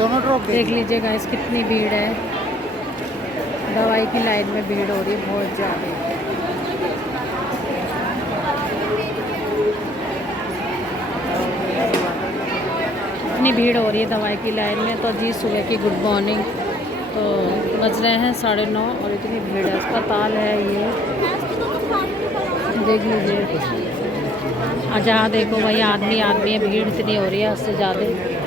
दोनों ड्रॉप देख लीजिए गाइस कितनी भीड़ है, दवाई की लाइन में भीड़ हो रही है बहुत ज़्यादा। इतनी भीड़ हो रही है दवाई की लाइन में। तो जी सुबह की गुड मॉर्निंग। तो बज रहे हैं 9:30 और इतनी भीड़ है। अस्पताल है ये, देख लीजिए। और जहाँ देखो वही आदमी आदमी है, भीड़ इतनी हो रही है उससे ज़्यादा।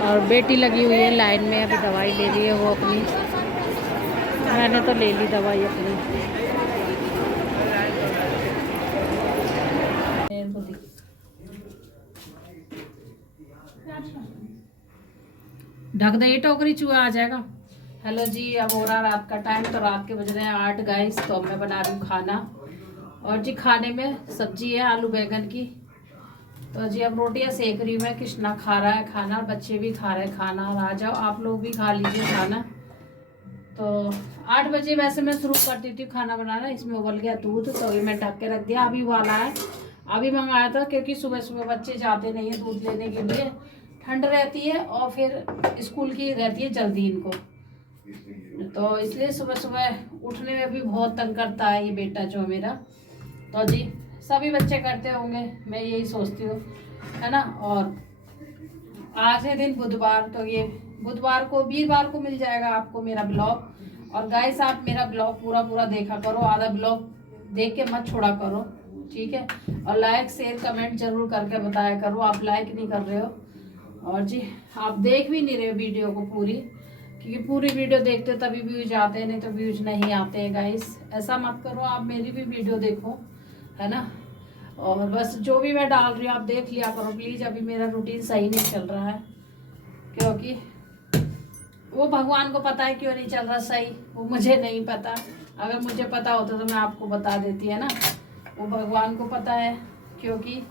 और बेटी लगी हुई है लाइन में, अभी दवाई ले रही है वो अपनी। मैंने तो ले ली दवाई अपनी। ढक दे ये टोकरी, चूहा आ जाएगा। हेलो जी, अब हो रहा रात का टाइम। तो रात के बज रहे हैं 8 गाइस। तो अब मैं बना रही हूँ खाना। और जी खाने में सब्जी है आलू बैंगन की। तो जी अब रोटियां सेक रही हूँ मैं। कृष्णा खा रहा है खाना, बच्चे भी खा रहे हैं खाना। और आ जाओ आप लोग भी खा लीजिए खाना। तो 8 बजे वैसे मैं शुरू करती थी खाना बनाना। इसमें उबल गया दूध तो ये मैं ढक के रख दिया। अभी उबाला है, अभी मंगाया था क्योंकि सुबह सुबह बच्चे जाते नहीं है दूध लेने के लिए। ठंड रहती है और फिर स्कूल की रहती है जल्दी इनको, तो इसलिए सुबह सुबह उठने में भी बहुत तंग करता है ये बेटा जो मेरा। तो जी सभी बच्चे करते होंगे, मैं यही सोचती हूँ, है ना। और आज है दिन बुधवार, तो ये बुधवार को वीरवार को मिल जाएगा आपको मेरा ब्लॉग। और गाइस आप मेरा ब्लॉग पूरा पूरा देखा करो, आधा ब्लॉग देख के मत छोड़ा करो, ठीक है। और लाइक शेयर कमेंट जरूर करके बताया करो, आप लाइक नहीं कर रहे हो। और जी आप देख भी नहीं रहे वीडियो को पूरी, क्योंकि पूरी वीडियो देखते हो तभी व्यूज आते हैं, नहीं तो व्यूज नहीं आते हैं गाइस। ऐसा मत करो, आप मेरी भी वीडियो देखो, है ना। और बस जो भी मैं डाल रही हूँ आप देख लिया करो प्लीज़। अभी मेरा रूटीन सही नहीं चल रहा है, क्योंकि वो भगवान को पता है क्यों नहीं चल रहा सही, वो मुझे नहीं पता। अगर मुझे पता होता तो मैं आपको बता देती, है ना। वो भगवान को पता है, क्योंकि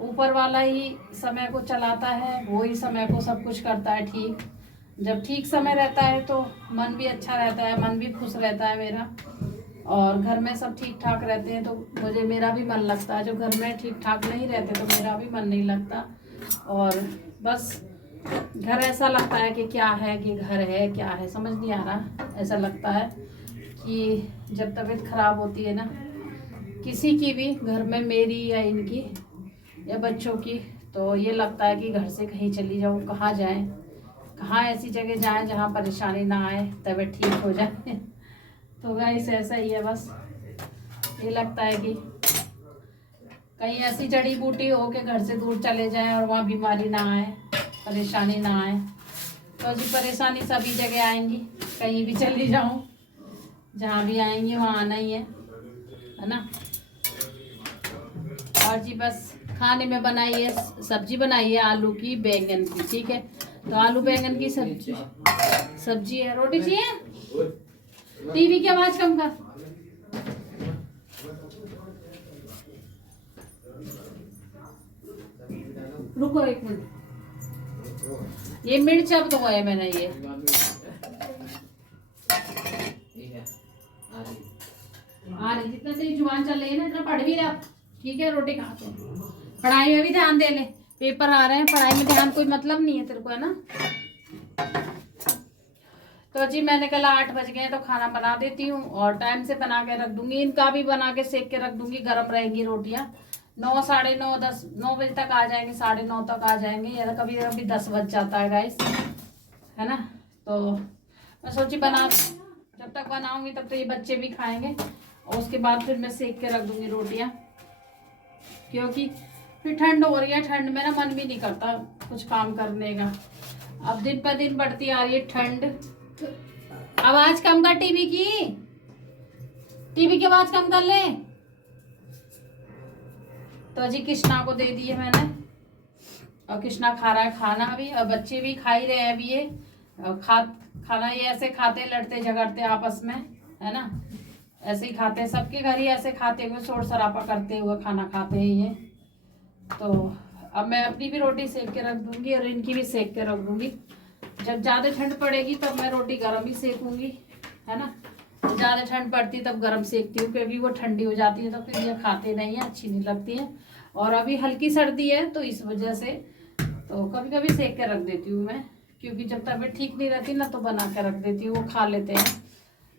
ऊपर वाला ही समय को चलाता है, वो ही समय को सब कुछ करता है ठीक। जब ठीक समय रहता है तो मन भी अच्छा रहता है, मन भी खुश रहता है मेरा। और घर में सब ठीक ठाक रहते हैं तो मुझे मेरा भी मन लगता है। जो घर में ठीक ठाक नहीं रहते तो मेरा भी मन नहीं लगता। और बस घर ऐसा लगता है कि क्या है, कि घर है क्या है समझ नहीं आ रहा। ऐसा लगता है कि जब तबीयत खराब होती है ना किसी की भी, घर में मेरी या इनकी या बच्चों की, तो ये लगता है कि घर से कहीं चली जाऊँ। कहाँ जाएं, कहाँ ऐसी जगह जाएं जहाँ परेशानी ना आए, तबीयत ठीक हो जाए। तो गाइस ऐसा ही है, बस ये लगता है कि कहीं ऐसी जड़ी बूटी हो के घर से दूर चले जाएं और वहाँ बीमारी ना आए, परेशानी ना आए। तो जी परेशानी सभी जगह आएंगी, कहीं भी चली जाऊँ, जहाँ भी आएंगी वहाँ आना ही है ना। और जी बस खाने में बनाई है सब्जी, बनाई है आलू की बैंगन की, ठीक है। तो आलू बैंगन की सब्जी है। रोटी चाहिए? टीवी की आवाज कम कर। रुको एक मिनट, ये मिर्च अब तो है मैंने ये आ रही, जितना तेरी जुबान चल रही है ना इतना पढ़ भी रहा, ठीक है। रोटी खाते हैं, पढ़ाई में भी ध्यान दे ले, पेपर आ रहे हैं, पढ़ाई में ध्यान कोई मतलब नहीं है तेरे को, है ना। तो जी मैंने कल 8 बज गए तो खाना बना देती हूँ और टाइम से बना के रख दूंगी। इनका भी बना के सेक के रख दूंगी, गर्म रहेंगी रोटियाँ। 9, 9:30, 10, 9 बजे तक आ जाएंगे, 9:30 तक आ जाएंगे, या कभी कभी 10 बज जाता है गाइस, है ना। तो मैं सोची बना, जब तक बनाऊंगी तब तो ये बच्चे भी खाएंगे और उसके बाद फिर मैं सेक के रख दूंगी रोटियाँ, क्योंकि फिर ठंड हो रही है, ठंड में ना मन भी नहीं करता कुछ काम करने का। अब दिन पर दिन बढ़ती आ रही है ठंड। आवाज कम कर टीवी की आवाज कम कर ले। तो जी कृष्णा को दे दी है मैंने और कृष्णा खा रहा है खाना अभी, और बच्चे भी खा ही रहे हैं अभी। ये खाना ये ऐसे खाते, लड़ते झगड़ते आपस में, है ना। ऐसे ही खाते हैं, सबके घर ही ऐसे खाते हुए शोर शराबा करते हुए खाना खाते हैं ये। तो अब मैं अपनी भी रोटी सेक के रख दूंगी और इनकी भी सेक के रख दूंगी। जब ज़्यादा ठंड पड़ेगी तब मैं रोटी गर्म ही सेकूंगी, है ना। ज़्यादा ठंड पड़ती है तब गर्म सेकती हूँ, क्योंकि वो ठंडी हो जाती है तो फिर ये खाते नहीं है, अच्छी नहीं लगती है। और अभी हल्की सर्दी है तो इस वजह से तो कभी कभी सेक के रख देती हूँ मैं, क्योंकि जब तबीयत ठीक नहीं रहती ना तो बना के रख देती हूँ, वो खा लेते हैं,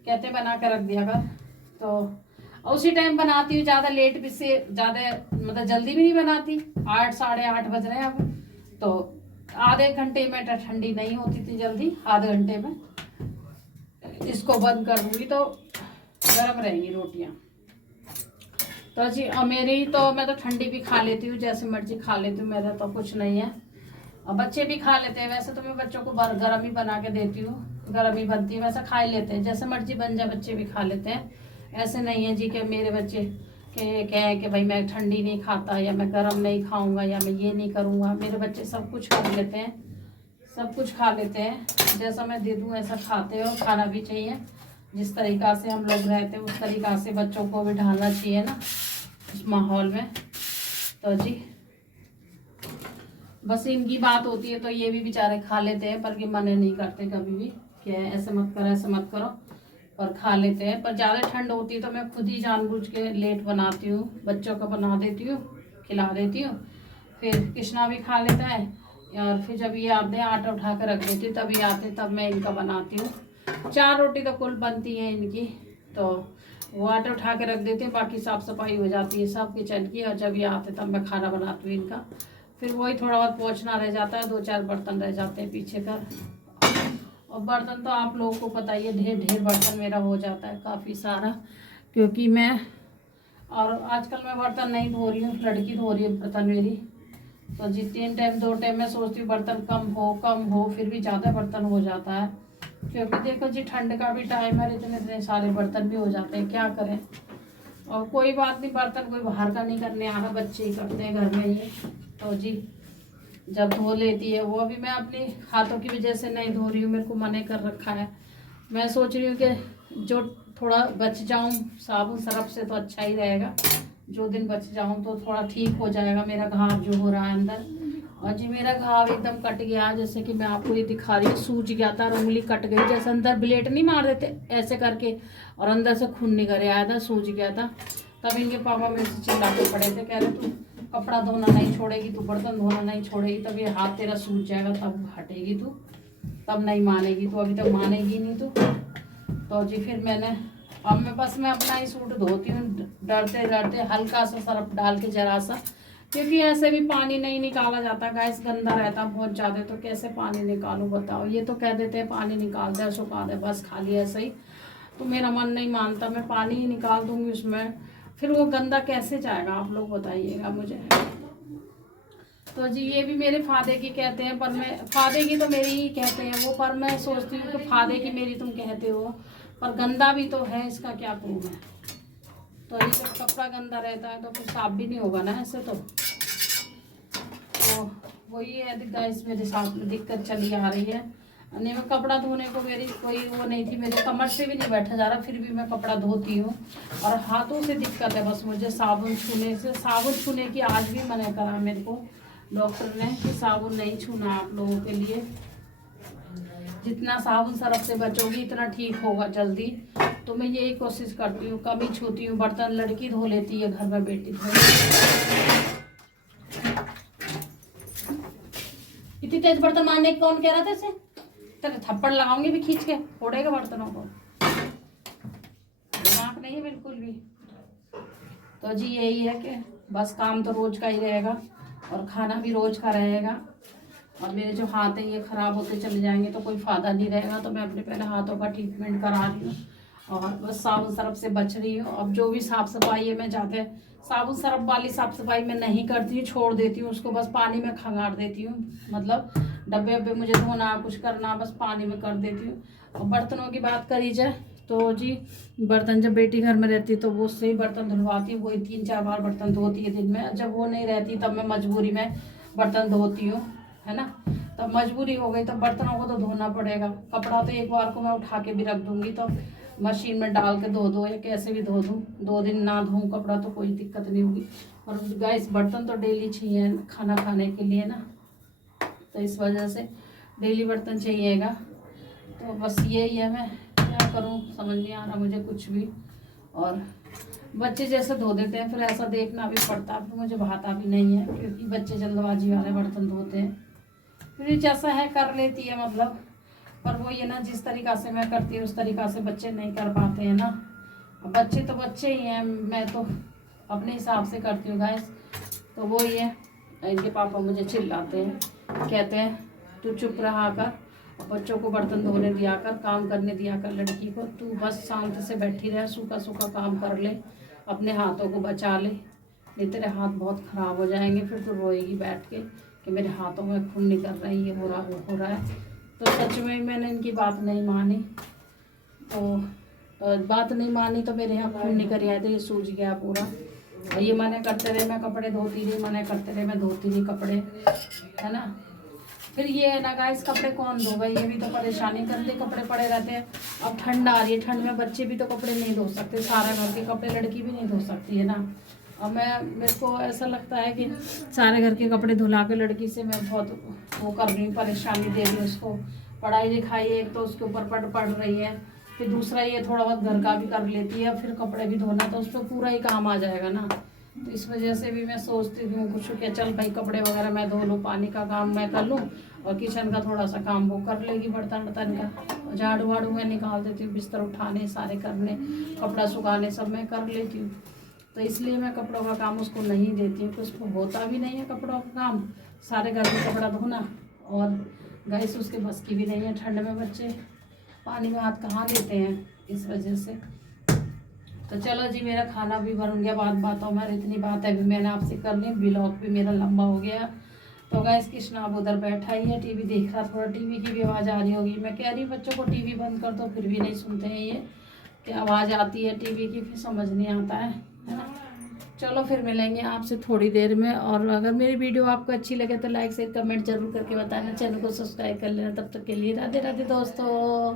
कहते बना के रख दिया कर। तो उसी टाइम बनाती हूँ, ज़्यादा लेट भी से ज़्यादा मतलब जल्दी भी नहीं बनाती। 8 साढ़े 8 बज रहे हैं अब, तो आधे घंटे में ठंडी नहीं होती थी जल्दी, आधे घंटे में इसको बंद कर दूँगी तो गर्म रहेंगी रोटियाँ। तो जी मेरी तो मैं तो ठंडी भी खा लेती हूँ, जैसे मर्जी खा लेती हूँ, मेरा तो कुछ नहीं है। और बच्चे भी खा लेते हैं, वैसे तो मैं बच्चों को गर्म ही बना के देती हूँ, गर्म ही बनती है, वैसे खा ही लेते हैं, जैसे मर्जी बन जाए बच्चे भी खा लेते हैं। ऐसे नहीं है जी कि मेरे बच्चे के कहें कि भाई मैं ठंडी नहीं खाता या मैं गर्म नहीं खाऊंगा या मैं ये नहीं करूँगा। मेरे बच्चे सब कुछ खा लेते हैं, सब कुछ खा लेते हैं, जैसा मैं दे दूँ ऐसा खाते हैं, और खाना भी चाहिए। जिस तरीक़ा से हम लोग रहते हैं उस तरीक़ा से बच्चों को भी ढालना चाहिए ना उस माहौल में। तो जी बस इनकी बात होती है तो ये भी बेचारे खा लेते हैं, पर कि मना नहीं करते कभी भी कि ऐसे मत करो ऐसे मत करो, पर खा लेते हैं। पर ज़्यादा ठंड होती है तो मैं खुद ही जानबूझ के लेट बनाती हूँ, बच्चों को बना देती हूँ, खिला देती हूँ, फिर कृष्णा भी खा लेता है। और फिर जब ये आते हैं आटा उठा कर रख देती हूँ, तभी आते तब मैं इनका बनाती हूँ। 4 रोटी तो कुल बनती है इनकी, तो वो आटा उठा के रख देते हैं, बाकी साफ़ सफाई हो जाती है सब किचन की। और जब ये आते तब मैं खाना बनाती हूँ इनका, फिर वही थोड़ा बहुत पोंछना रह जाता है, 2-4 बर्तन रह जाते हैं पीछे कर। और बर्तन तो आप लोगों को पता ही है, ढेर ढेर बर्तन मेरा हो जाता है काफ़ी सारा, क्योंकि मैं और आजकल मैं बर्तन नहीं धो रही हूँ, लड़की धो रही है बर्तन मेरी। तो जी 3 टाइम 2 टाइम मैं सोचती हूँ बर्तन कम हो, फिर भी ज़्यादा बर्तन हो जाता है, क्योंकि देखो जी ठंड का भी टाइम है, इतने इतने सारे बर्तन भी हो जाते हैं, क्या करें। और कोई बात नहीं, बर्तन कोई बाहर का नहीं करने आ रहा, बच्चे ही करते हैं घर में ये। तो जी जब धो लेती है वो, अभी मैं अपने हाथों की वजह से नहीं धो रही हूँ, मेरे को मना कर रखा है। मैं सोच रही हूँ कि जो थोड़ा बच जाऊँ साबुन सरफ से तो अच्छा ही रहेगा, जो दिन बच जाऊँ तो थोड़ा ठीक हो जाएगा मेरा घाव जो हो रहा है अंदर। और जी मेरा घाव एकदम कट गया, जैसे कि मैं आपको ये दिखा रही हूँ, सूज गया था और उंगली कट गई, जैसे अंदर ब्लेड नहीं मार देते ऐसे करके, और अंदर से खून निकल आया था, सूज गया था। तब इनके पापा मेरे से चिल्लाते पड़े थे, कह रहे तू कपड़ा धोना नहीं छोड़ेगी, तू बर्तन धोना नहीं छोड़ेगी, तब ये हाथ तेरा सूज जाएगा, तब हटेगी तू, तब नहीं मानेगी तू, अभी तक मानेगी नहीं तू। तो जी फिर मैंने अब मैं अपना ही सूट धोती हूँ, डरते डरते हल्का सा सरफ डाल के जरा सा, क्योंकि ऐसे भी पानी नहीं निकाला जाता, गैस गंदा रहता बहुत ज़्यादा, तो कैसे पानी निकालूँ बताओ। ये तो कह देते हैं पानी निकाल दे सुखा दे बस खाली ऐसे ही, तो मेरा मन नहीं मानता, मैं पानी ही निकाल दूँगी उसमें, फिर वो गंदा कैसे जाएगा आप लोग बताइएगा मुझे। तो जी ये भी मेरे फादे की कहते हैं, पर मैं फादे की तो मेरी ही कहते हैं वो, पर मैं सोचती हूँ कि फादे की मेरी तुम कहते हो, पर गंदा भी तो है, इसका क्या करूँ मैं। तो ये जब कपड़ा गंदा रहता है तो फिर साफ भी नहीं होगा ना ऐसे, तो वही है गाइस मेरे साथ में दिक्कत चली आ रही है। नहीं मैं कपड़ा धोने को मेरी कोई वो नहीं थी, मेरे कमर से भी नहीं बैठा जा रहा, फिर भी मैं कपड़ा धोती हूँ। और हाथों से दिक्कत है बस मुझे, साबुन छूने से, साबुन छूने की आज भी मना करा मेरे को डॉक्टर ने कि साबुन नहीं छूना आप लोगों के लिए, जितना साबुन सरफ से बचोगी इतना ठीक होगा जल्दी। तो मैं यही कोशिश करती हूँ, कम ही छूती हूँ बर्तन, लड़की धो लेती है घर में, बेटी धो इतनी तेज बर्तन मारने की कौन कह रहा था इसे, तेरे थप्पड़ लगाऊंगी भी खींच के, फोड़ेगा बर्तनों को, दिमाग नहीं है बिल्कुल भी। तो जी यही है कि बस काम तो रोज का ही रहेगा और खाना भी रोज का रहेगा, और मेरे जो हाथ हैं ये ख़राब होते चले जाएंगे तो कोई फ़ायदा नहीं रहेगा। तो मैं अपने पहले हाथों का ट्रीटमेंट करा रही हूँ और बस साबुन सरफ से बच रही हूँ। अब जो भी साफ़ सफाई है मैं जाते साबुन सरफ वाली साफ़ सफाई मैं नहीं करती हूँ, छोड़ देती हूँ उसको, बस पानी में खंगार देती हूँ, मतलब डब्बे वब्बे मुझे धोना कुछ करना बस पानी में कर देती हूँ। और बर्तनों की बात करी जाए तो जी बर्तन जब बेटी घर में रहती है तो वो उससे ही बर्तन धुलवाती है, वही 3-4 बार बर्तन धोती है दिन में। जब वो नहीं रहती तब मैं मजबूरी में बर्तन धोती हूँ, है ना, तब मजबूरी हो गई, तब बर्तनों को तो धोना पड़ेगा। कपड़ा तो एक बार को मैं उठा के भी रख दूँगी, तो मशीन में डाल के धो दो या कैसे भी धो दूँ, 2 दिन ना धोऊँ कपड़ा तो कोई दिक्कत नहीं होगी। और गैस बर्तन तो डेली चाहिए खाना खाने के लिए ना, तो इस वजह से डेली बर्तन चाहिएगा। तो बस यही है, मैं क्या करूँ समझ नहीं आ रहा मुझे कुछ भी। और बच्चे जैसे धो देते हैं फिर ऐसा देखना भी पड़ता है, फिर मुझे भाता भी नहीं है क्योंकि बच्चे जल्दबाजी वाले बर्तन धोते हैं। फिर जैसा है कर लेती है मतलब। पर वो ये ना, जिस तरीक़ा से मैं करती हूँ उस तरीक़ा से बच्चे नहीं कर पाते हैं ना। बच्चे तो बच्चे ही हैं, मैं तो अपने हिसाब से करती हूँ गाइस। तो वो ही है, इनके पापा मुझे चिल्लाते हैं, कहते हैं तू चुप रहा कर, बच्चों को बर्तन धोने दिया कर, काम करने दिया कर लड़की को, तू बस शांति से बैठी रह, सूखा सूखा काम कर ले, अपने हाथों को बचा ले, नहीं तेरे हाथ बहुत ख़राब हो जाएंगे, फिर तू रोएगी बैठ के कि मेरे हाथों में खून निकल रहा है, ये हो रहा वो हो रहा है। तो सच में मैंने इनकी बात नहीं मानी। तो बात नहीं मानी तो मेरे यहाँ खून निकल आया था, ये सूज गया पूरा। ये मना करते रहे, मैं कपड़े धोती रही, मना करते रहे, मैं धोती रही कपड़े, है ना। फिर ये है ना गाइस, कपड़े कौन धोगा, ये भी तो परेशानी, गंदे कपड़े पड़े रहते हैं। अब ठंड आ रही है, ठंड में बच्चे भी तो कपड़े नहीं धो सकते, सारे घर के कपड़े लड़की भी नहीं धो सकती है ना। अब मेरे को ऐसा लगता है कि सारे घर के कपड़े धुला के लड़की से मैं बहुत वो कर रही हूँ, परेशानी दे रही हूँ उसको। पढ़ाई लिखाई एक तो उसके ऊपर पढ़ रही है, फिर दूसरा ये थोड़ा बहुत घर का भी कर लेती है, फिर कपड़े भी धोना तो उस पर पूरा ही काम आ जाएगा ना। तो इस वजह से भी मैं सोचती हूँ कुछ कि चल भाई कपड़े वगैरह मैं धो लूँ, पानी का काम मैं कर लूँ और किचन का थोड़ा सा काम वो कर लेगी, बर्तन वर्तन का, झाड़ू वाड़ू मैं निकाल देती हूँ, बिस्तर उठाने सारे करने, कपड़ा सुखाने सब मैं कर लेती हूँ। तो इसलिए मैं कपड़ों का काम उसको नहीं देती हूँ, उसको होता भी नहीं है कपड़ों का काम, सारे घर में कपड़ा धोना। और गैस उसके बस की भी नहीं है, ठंड में बच्चे पानी में हाथ कहाँ लेते हैं, इस वजह से। तो चलो जी, मेरा खाना भी बन गया, बातों में इतनी बात है भी मैंने आपसे कर ली, ब्लॉग भी मेरा लंबा हो गया। तो गैस कृष्णा अब उधर बैठा ही है, टीवी देख रहा, थोड़ा टीवी की भी आवाज़ आ रही होगी, मैं कह रही बच्चों को टीवी बंद कर दो, फिर भी नहीं सुनते हैं ये, कि आवाज़ आती है टीवी की, फिर समझ नहीं आता है ना। चलो फिर मिलेंगे आपसे थोड़ी देर में, और अगर मेरी वीडियो आपको अच्छी लगे तो लाइक शेयर कमेंट जरूर करके बताना, चैनल को सब्सक्राइब कर लेना। तब तक के लिए राधे राधे दोस्तों।